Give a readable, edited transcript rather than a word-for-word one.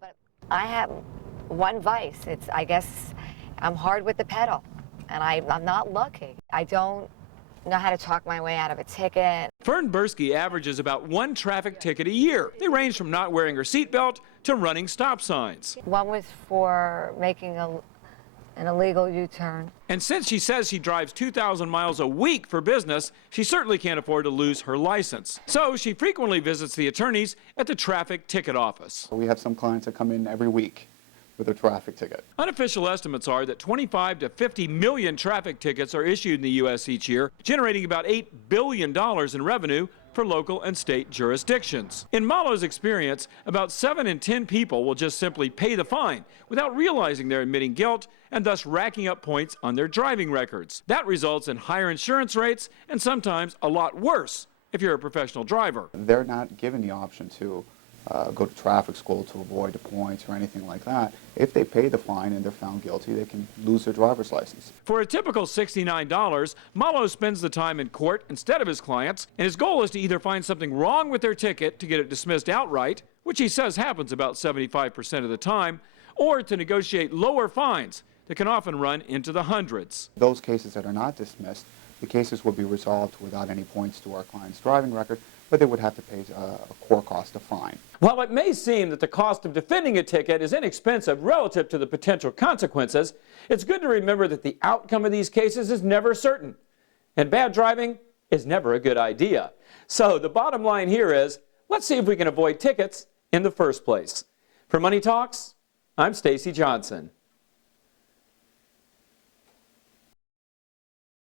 But I have one vice. I guess I'm hard with the pedal, and I'm not lucky. I don't know how to talk my way out of a ticket. Fern Bursky averages about one traffic ticket a year. They range from not wearing her seatbelt to running stop signs. One was for making an illegal U-turn. And since she says she drives 2,000 miles a week for business, she certainly can't afford to lose her license. So she frequently visits the attorneys at the traffic ticket office. We have some clients that come in every week with a traffic ticket. Unofficial estimates are that 25 to 50 million traffic tickets are issued in the U.S. each year, generating about $8 billion in revenue for local and state jurisdictions. In Mallo's experience, about 7 in 10 people will just simply pay the fine without realizing they're admitting guilt and thus racking up points on their driving records. That results in higher insurance rates and sometimes a lot worse if you're a professional driver. They're not given the option to go to traffic school to avoid the points or anything like that. If they pay the fine and they're found guilty, they can lose their driver's license. For a typical $69, Mallo spends the time in court instead of his clients, and his goal is to either find something wrong with their ticket to get it dismissed outright, which he says happens about 75% of the time, or to negotiate lower fines that can often run into the hundreds. Those cases that are not dismissed, the cases will be resolved without any points to our client's driving record, but they would have to pay a core cost of fine. While it may seem that the cost of defending a ticket is inexpensive relative to the potential consequences, it's good to remember that the outcome of these cases is never certain, and bad driving is never a good idea. So the bottom line here is, let's see if we can avoid tickets in the first place. For Money Talks, I'm Stacy Johnson.